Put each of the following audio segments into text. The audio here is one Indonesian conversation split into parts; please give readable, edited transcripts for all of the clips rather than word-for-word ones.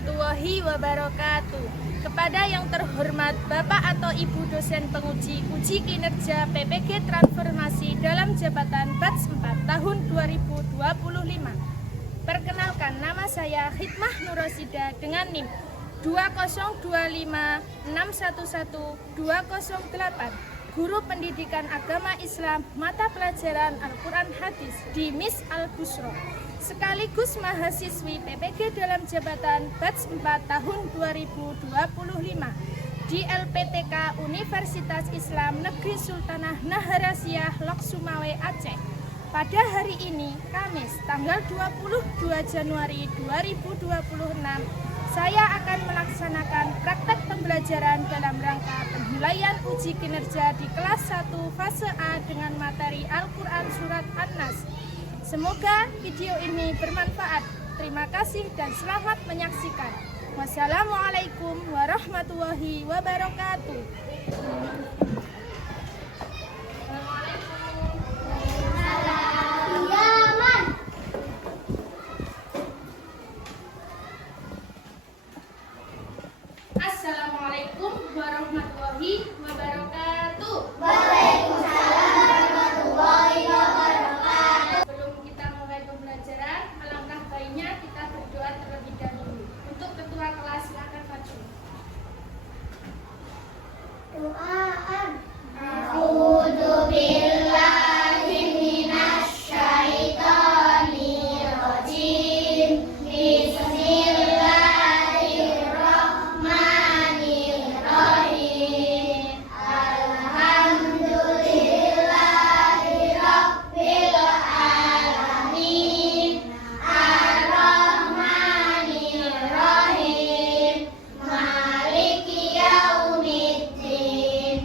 warahmatullahi wabarakatuh. Kepada yang terhormat Bapak atau Ibu dosen penguji uji kinerja PPG Transformasi dalam Jabatan Batch 4 tahun 2025. Perkenalkan, nama saya Khidmah Nurrosida dengan NIM 20256111208, Guru Pendidikan Agama Islam Mata Pelajaran Al-Quran Hadis di Miss Al-Busro, sekaligus mahasiswi PPG dalam Jabatan Batch 4 tahun 2025 di LPTK Universitas Islam Negeri Sultanah Naharasiah Lok Sumawe, Aceh. Pada hari ini, Kamis, tanggal 22 Januari 2026, saya akan melaksanakan praktek pembelajaran dalam rangka penilaian uji kinerja di kelas 1 fase A dengan materi Al-Quran Surat An-Nas. Semoga video ini bermanfaat. Terima kasih dan selamat menyaksikan. Wassalamualaikum warahmatullahi wabarakatuh. Assalamualaikum warahmatullahi wabarakatuh. Waalaikumsalam warahmatullahi wabarakatuh. Sebelum kita mulai pembelajaran, alangkah baiknya kita berdoa terlebih dahulu. Untuk ketua kelas silakan maju. Doaan. A'udzu billahi minasy syaithanir rajim. Bismillahirrahmanirrahim. Alhamdulillahi rabbil alamin. Ar-Rahmanir Rahim. Maliki yaumiddin.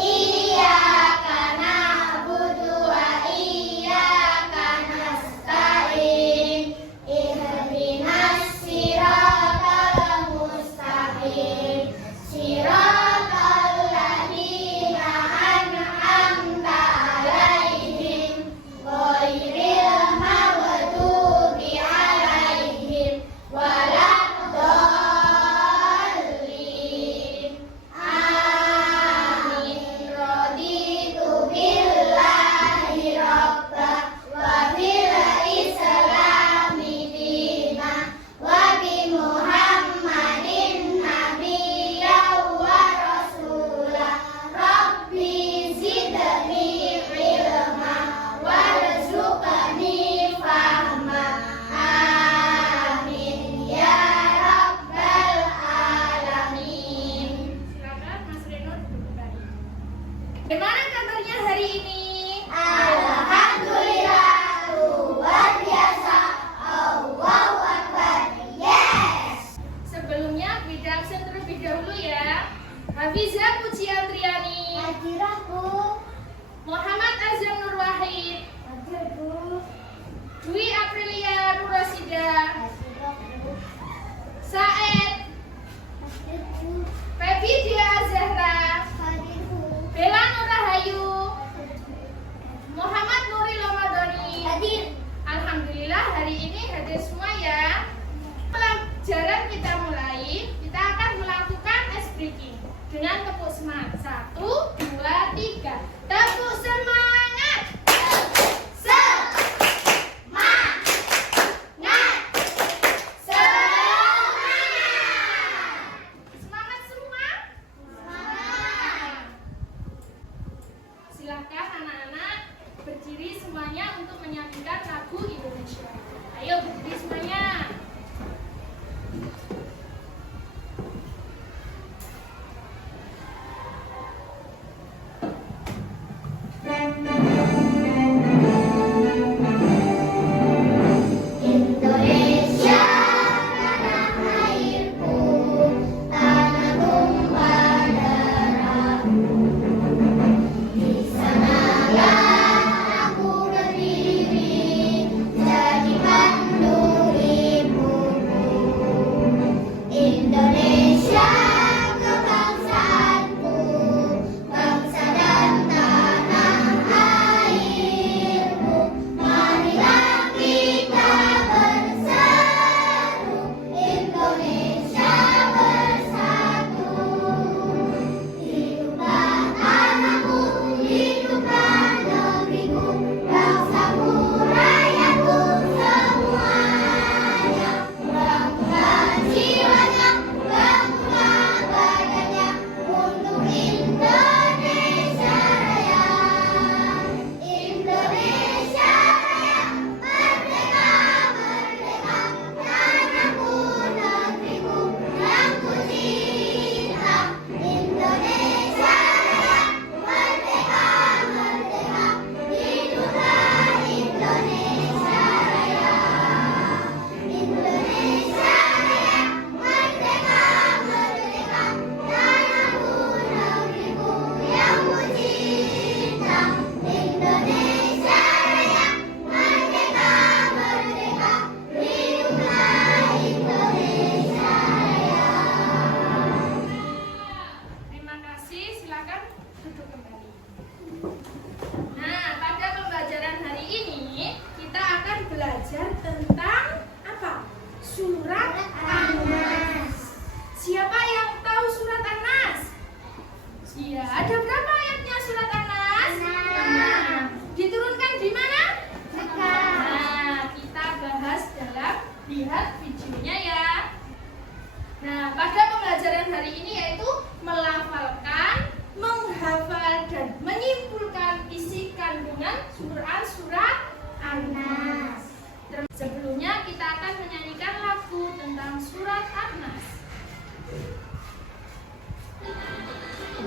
Iyyaka na'budu wa iyyaka nasta'in. Ihdinas siratal mustaqim. Siratal ladzina an'amta 'alaihim ghairil maghdubi 'alaihim waladdallin. Amin. Raditu billahi rabba wa bil islami dina wa bi Muhammadin nabiyya wa rasula. Rabbi zidni ilma warzuqni fahma. Amin ya rabbal alamin. Silakan Mas Reno duduk kembali. Bagaimana kabarnya hari ini? Alhamdulillah, luar biasa. Allahu Akbar. Yes. Sebelumnya beda absen terlebih dahulu ya. Hafizah Pujian Triani, Hadirahku. Muhammad Azam Nur Wahid, Hadirku. Dwi Aprilia Nurrosida, Hadirku. Saed, Hadirku. Febi Dia Zahra, Hadirku. Bella Nurahayu, Muhammad Nuri Lomadoni. Hadir. Alhamdulillah hari ini hadir semua ya. Pelajaran kita mulai, kita akan melakukan ice breaking dengan tepuk semangat. 1, 2, 3. Tepuk semangat. Semangat.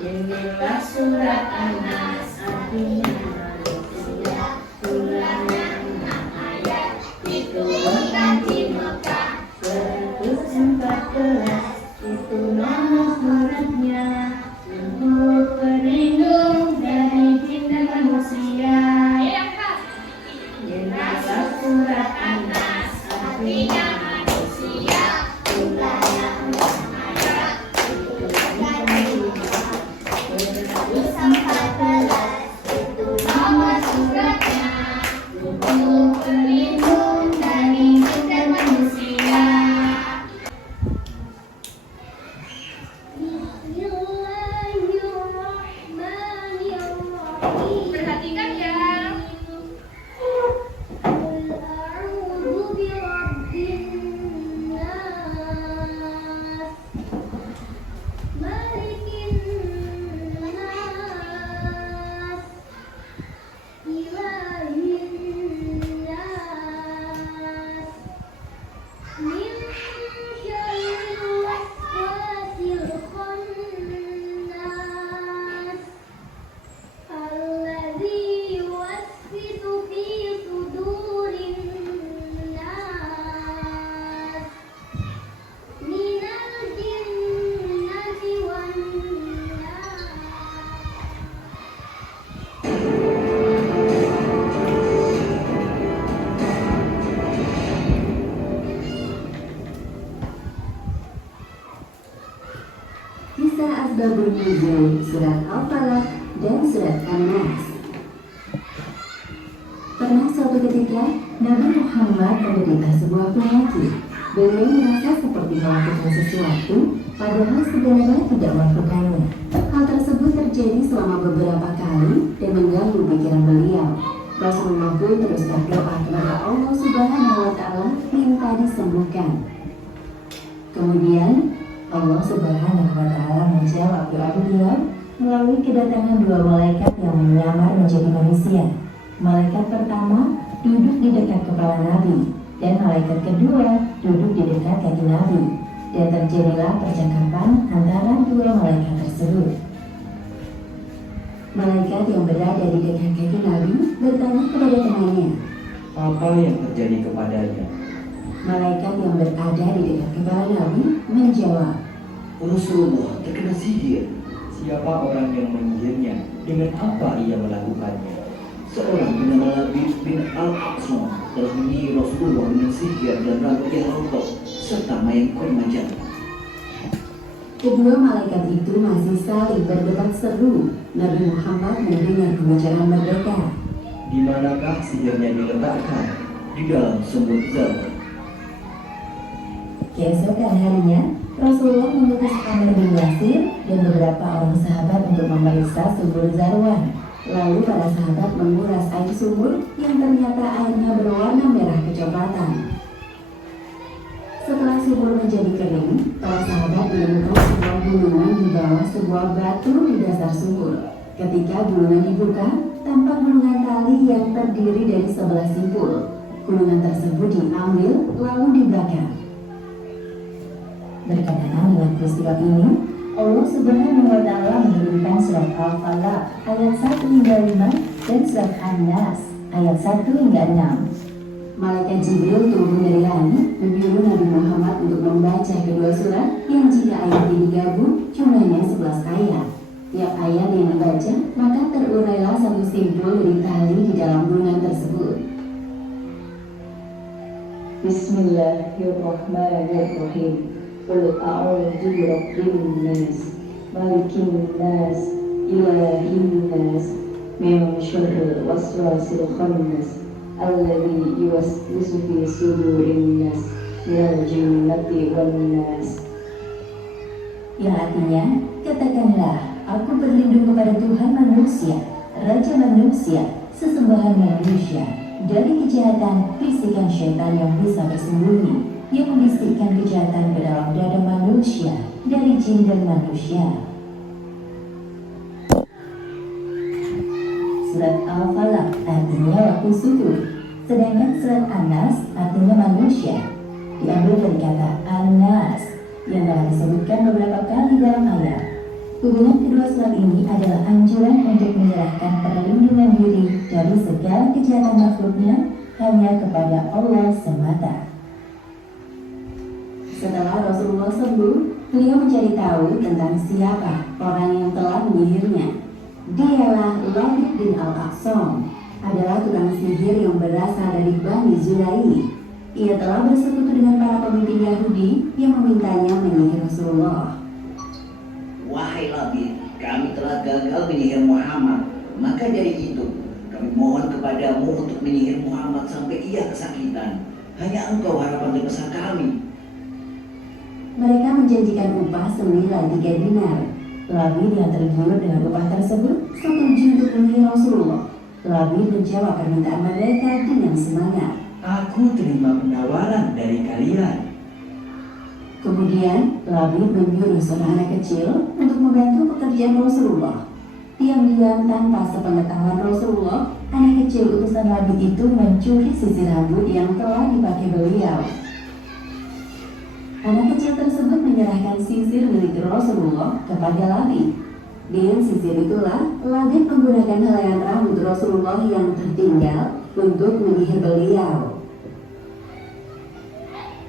Inilah surat An-Nas, artinya manusia, ulangan 6 ayat, diturunkan di Mekah 114, itu nama suratnya, untuk pelindung dari jin dan manusia. Inilah surat An-Nas, artinya manusia, ulangan 6 ayat, diturunkan di Mekah 114, itu nama suratnya, untuk pelindung dari jin dan manusia. Bismillahirrahmanirrahim. Perhatikan ya. Qul a'udzu birabbin nas, malikin nas, ilahin nas, min syarril waswasil khannas, alladzi yuwaswisu fi sudurin nas, minal jinnati wan nas. Kisah Asbabun Nuzul, Surat Al-Falaq dan Surat An-Nas. Pernah suatu ketika Nabi Muhammad menderita sebuah penyakit. Beliau merasa seperti melakukan sesuatu, padahal sebenarnya tidak melakukannya. Hal tersebut terjadi selama beberapa kali dan mengganggu pikiran beliau. Rasulullah pun terus berdoa kepada Allah Subhanahu wa Ta'ala minta disembuhkan. Kemudian Allah Subhanahu wa Ta'ala menjawab doa beliau melalui kedatangan dua malaikat yang menyamar menjadi manusia. Malaikat pertama duduk di dekat kepala Nabi, dan malaikat kedua duduk di dekat kaki Nabi. Dan terjadilah percakapan antara dua malaikat tersebut. Malaikat yang berada di dekat kaki Nabi bertanya kepada temannya. Apa yang terjadi kepadanya? Malaikat yang berada di dekat kepala Nabi menjawab, Rasulullah terkena sihir. Siapa orang yang menyihirnya? Dengan apa ia melakukannya? Seorang bernama Labid bin Al-Aqsa telah menyihir Rasulullah dengan sihir dan rambut yang rontok serta mayang kurma jatuh. Kedua malaikat itu masih saling berdebat seru. Nabi Muhammad mendengar pembicaraan mereka. Di manakah sihirnya diletakkan? Di dalam sumur Zarwan. Keesokan harinya, Rasulullah mengutus Amr bin Yasir dan beberapa orang sahabat untuk memeriksa sumur Zarwan. Lalu para sahabat menguras air sumur yang ternyata airnya berwarna merah kecoklatan. Setelah sumur menjadi kering, para sahabat menemukan sebuah gulungan di bawah sebuah batu di dasar sumur. Ketika gulungan dibuka, tampak gulungan tali yang terdiri dari 11 simpul. Gulungan tersebut diambil lalu dibakar. Berkenaan dengan peristiwa ini, Allah Subhanahu wa Ta'ala menurunkan surat Al-Falaq ayat 1 hingga 5 dan surat An-Nas ayat 1 hingga 6. Malaikat Jibril turun dari langit menyuruh Nabi Muhammad untuk membaca kedua surat yang jika ayatnya digabung jumlahnya 11 ayat. Tiap ayat yang dibaca maka terurailah satu simpul dari tali di dalam gulungan tersebut. Bismillahirrahmanirrahim. Qul a'udzu birabbin nas, malikin nas, ilahin nas, min syarril waswasil khannas, alladzi yuwaswisu fi sudurin nas, minal jinnati wan nas. Yang artinya, katakanlah, aku berlindung kepada Tuhan manusia, Raja manusia, sesembahan manusia, dari kejahatan bisikan syaitan yang bisa bersembunyi, yang membisikkan kejahatan ke dalam dada manusia, dari jin dan manusia. Surat Al-Falaq artinya waktu subuh, sedangkan surat An-Nas artinya manusia. Diambil dari kata An-Nas yang telah disebutkan beberapa kali dalam ayat. Hubungan kedua surat ini adalah anjuran untuk menyerahkan perlindungan diri dari segala kejahatan makhluknya hanya kepada Allah semata. Setelah Rasulullah sembuh, beliau mencari tahu tentang siapa orang yang telah menyihirnya. Dialah Labid bin Al-Aqsam, adalah tukang sihir yang berasal dari Bani Zurai. Ia telah bersekutu dengan para pemimpin Yahudi yang memintanya menyihir Rasulullah. Wahai Labid, kami telah gagal menyihir Muhammad. Maka dari itu, kami mohon kepadamu untuk menyihir Muhammad sampai ia kesakitan. Hanya engkau harapan terbesar kami. Mereka menjanjikan upah senilai 3 dinar. Labid yang tergiur dengan upah tersebut setuju untuk menyihir Rasulullah. Labid menjawab permintaan mereka dengan semangat. Aku terima penawaran dari kalian. Kemudian, Labid menyuruh seorang anak kecil untuk membantu pekerjaan Rasulullah. Diam-diam tanpa sepengetahuan Rasulullah, anak kecil utusan Labid itu mencuri sisir rambut yang telah dipakai beliau. Anak kecil tersebut menyerahkan sisir milik Rasulullah kepada Labid. Dengan sisir itulah, Labid menggunakan helaian rambut Rasulullah yang tertinggal untuk menyihir beliau.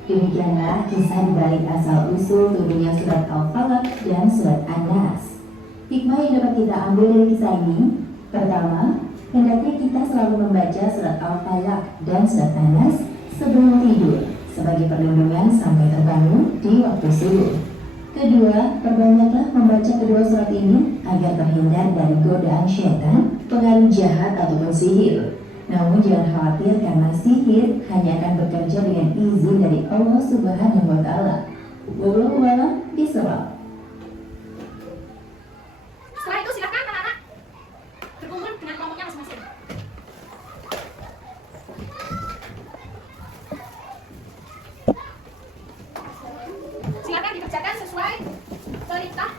Demikianlah kisah dibalik asal-usul turunnya surat Al-Falaq dan surat An-Nas. Hikmah yang dapat kita ambil dari kisah ini, pertama, hendaknya kita selalu membaca surat Al-Falaq dan surat An-Nas sebelum tidur sebagai perlindungan sampai terbangun di waktu subuh. Kedua, perbanyaklah membaca kedua surat ini agar terhindar dari godaan syaitan, pengaruh jahat ataupun sihir. Namun jangan khawatir karena sihir hanya akan bekerja dengan izin dari Allah Subhanahu wa Ta'ala. Wallahu a'lam bishawab. Setelah itu silakan anak-anak berkumpul dengan kelompoknya masing-masing. Silakan dikerjakan sesuai perintah.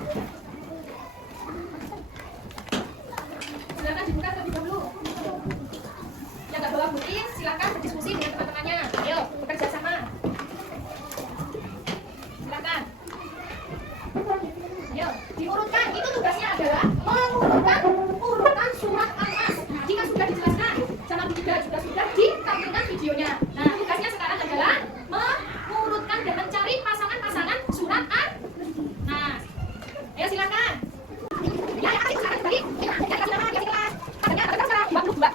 Silakan dibuka terlebih dahulu. Yang nggak bawa butir, silakan berdiskusi dengan teman-temannya. Ayo, bekerja sama. Silakan. Ayo, diurutkan. Itu tugasnya adalah mengurutkan urutan surat An-Nas. Jika sudah dijelaskan, sama juga sudah ditampilkan videonya. Nah, tugasnya sekarang adalah mengurutkan dan mencari pasangan-pasangan surat An-Nas. Ayo silakan. Ya, ayo silakan kembali. Ya, kasih nama, kasih kelas. Katanya ada sekarang 22.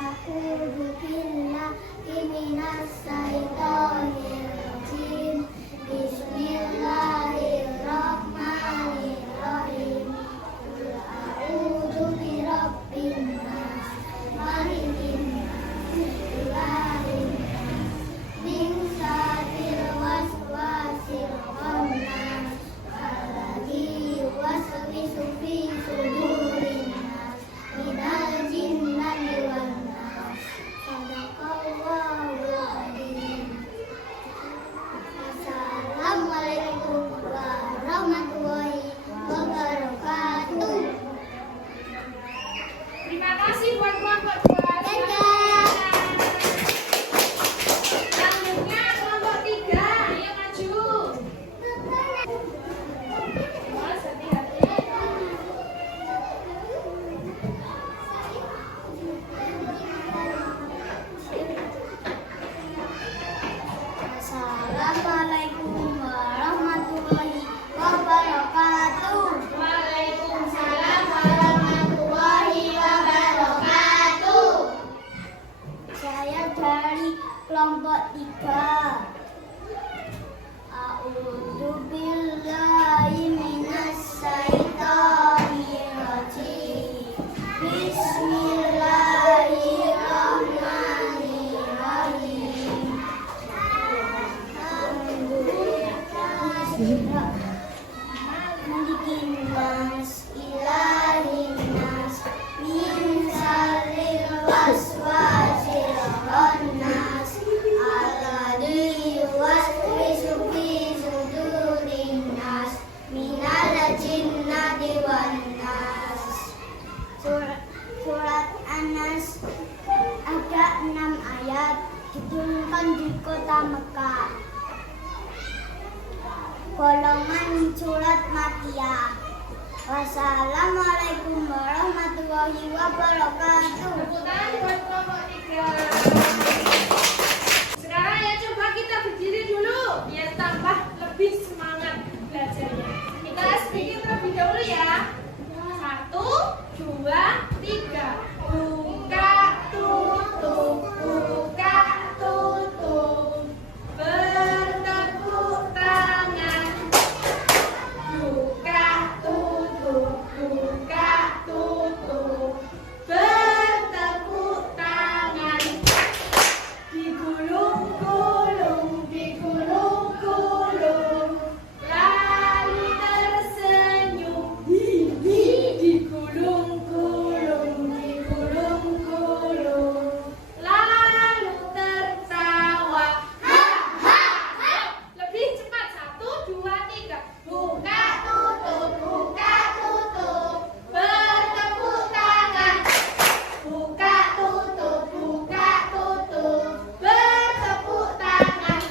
A'udzu billahi minas syaitonir rajim. Bismillahirrahmanirrahim. Qul a'udzu birabbin nas, malikin nas, ilahin nas, min syarril waswasil khannas, alladzi yuwaswisu fi sudurin nas, minal jinnati wan nas. Sadaqallahul adzim. Assalamualaikum warahmatullahi wabarakatuh. Terima kasih buat kelompok 2. Dadah. Selanjutnya kelompok 3. Ayo maju. Mas, hati-hati. Assalamualaikum warahmatullahi wabarakatuh. Waalaikumsalam warahmatullahi wabarakatuh. Saya dari kelompok 3. A'udzu billahi minas syaitonir rajim. Bismillahirrahmanirrahim. Malikin nas, ilahin nas, min syarril waswasil khannas, alladzi yuwaswisu fi sudurin nas, minal jinnati wan nas. Surat An-Nas ada 6 ayat, diturunkan di kota Mekah. Golongan surat Makkiyah. Wassalamualaikum warahmatullahi wabarakatuh. Tepuk tangan buat kelompok 3. Sekarang ya coba kita berdiri dulu biar tambah lebih semangat belajarnya. Kita speaking terlebih dahulu ya. 1, 2, 3. Buka tutup, buka tutup. Bertepuk tangan. Buka tutup, buka tutup. Bertepuk tangan. Digulung-gulung, digulung-gulung. Lalu tersenyum. Digulung-gulung, digulung-gulung. Lalu tertawa. Lebih cepat. 1, 2, 3. Buka tutup, buka tutup. Bertepuk tangan. Buka tutup, buka tutup. Bertepuk tangan.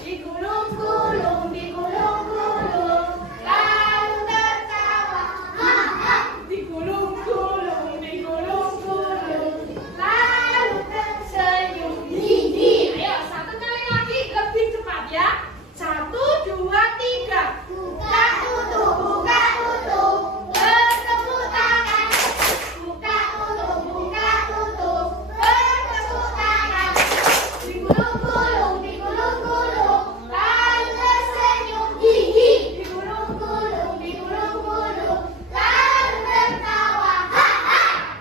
Digulung-gulung, digulung-gulung. Lalu tertawa. Digulung-gulung, digulung-gulung. Lalu tersenyum. Ayo, 1 kali lagi lebih cepat ya. 1, 2, 3. Buka tutup, buka tutup. Bertepuk tangan. Buka tutup, buka tutup. Bertepuk tangan. Digulung-gulung, digulung-gulung. Lalu tersenyum. Digulung-gulung, digulung-gulung. Lalu tertawa.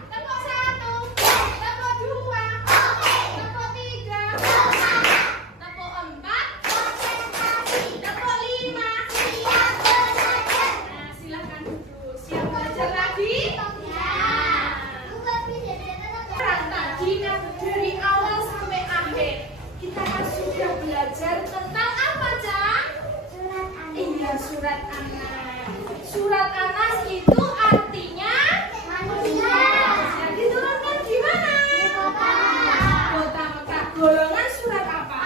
Tepuk 1, tepuk 2, tepuk 3, tepuk 4, tepuk 5. Nah, silakan duduk. Siap belajar lagi? Tadi dari awal sampai akhir kita kan sudah belajar tentang apa, Cang? Iya, surat An-Nas. Surat An-Nas itu artinya manusia. Yang diturunkan di mana? Kota Mekah. Golongan surat apa?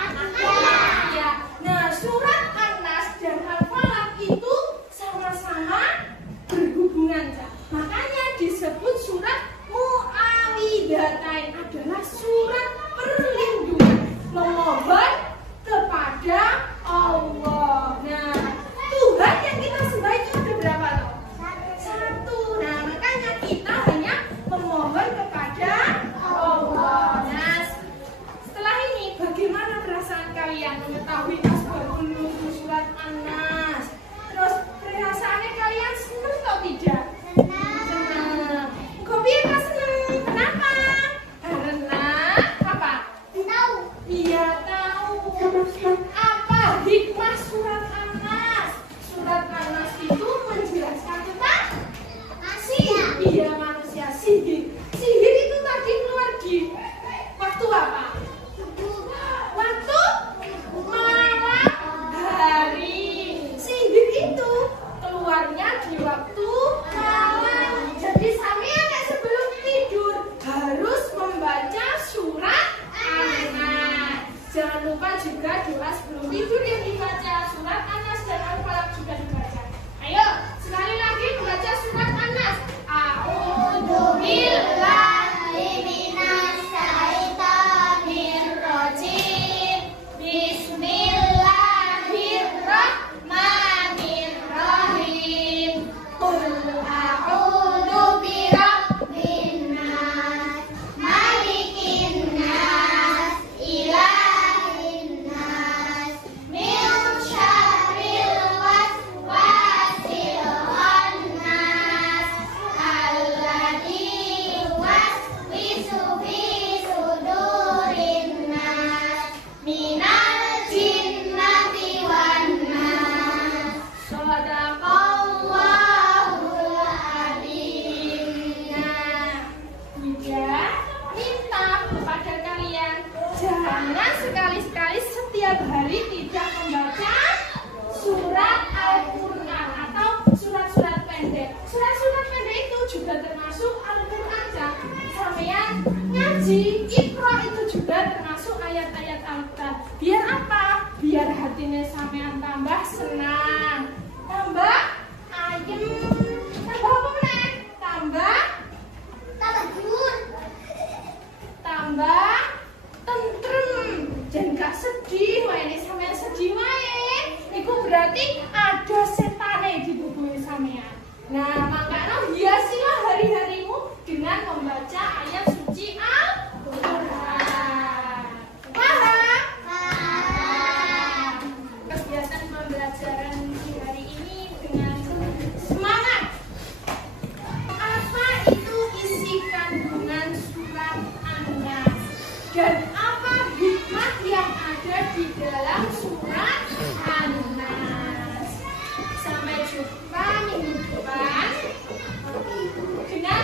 Ya. Nah, surat An-Nas dan Al-Falaq itu sama-sama berhubungan, Cang. Makanya disebut surat Mu'awwidhatain, adalah surat perlindungan, memohon kepada Allah. Nah, Tuhan yang kita sembah itu ada berapa toh? 1. iya manusia sihir. Sihir itu tadi keluar di waktu apa? Waktu malam hari. Sihir itu keluarnya di waktu malam. Jadi sampean nek sebelum tidur harus membaca surat An-Nas. Jangan lupa juga doa sebelum tidur yang dibaca, surat An-Nas dan Al-Falaq juga dibaca. Ayo, sekali lagi baca surat An-Nas. A'udzu billahi minas syaitonir rajim. Bismillahirrahmanirrahim. Qul a'udzu birabbin nas, malikin nas, ilahin nas, min syarril waswasil khannas, alladzi yuwaswisu fi sudurin nas, minal jinnati wan nas. Shadaqallahul adzim. Nah, Bunda minta kepada kalian jangan sekali-sekali setiap hari tidak membaca surat Al-Quran atau surat-surat pendek. Surat-surat pendek itu juga termasuk Al-Quran. Sampean ngaji Iqra itu juga termasuk ayat-ayat Al-Quran. Biar apa? Biar hatinya sampean tambah senang, tambah ayem, tambah apa meneh? Tambah tambah tentrem, jangan gak sedih. Wae nek sampean sedih wae iku berarti ada setane di tubuh sampean. Nah, makanya hiasilah hari-harimu dengan membaca ayat suci Al-Quran. Paham? Kebiasaan pembelajaran di hari ini dengan semangat. Apa itu isi kandungan surat An-Nas? Dan apa hikmah yang ada di dalam surat An-Nas? Sampai jumpa minggu depan dengan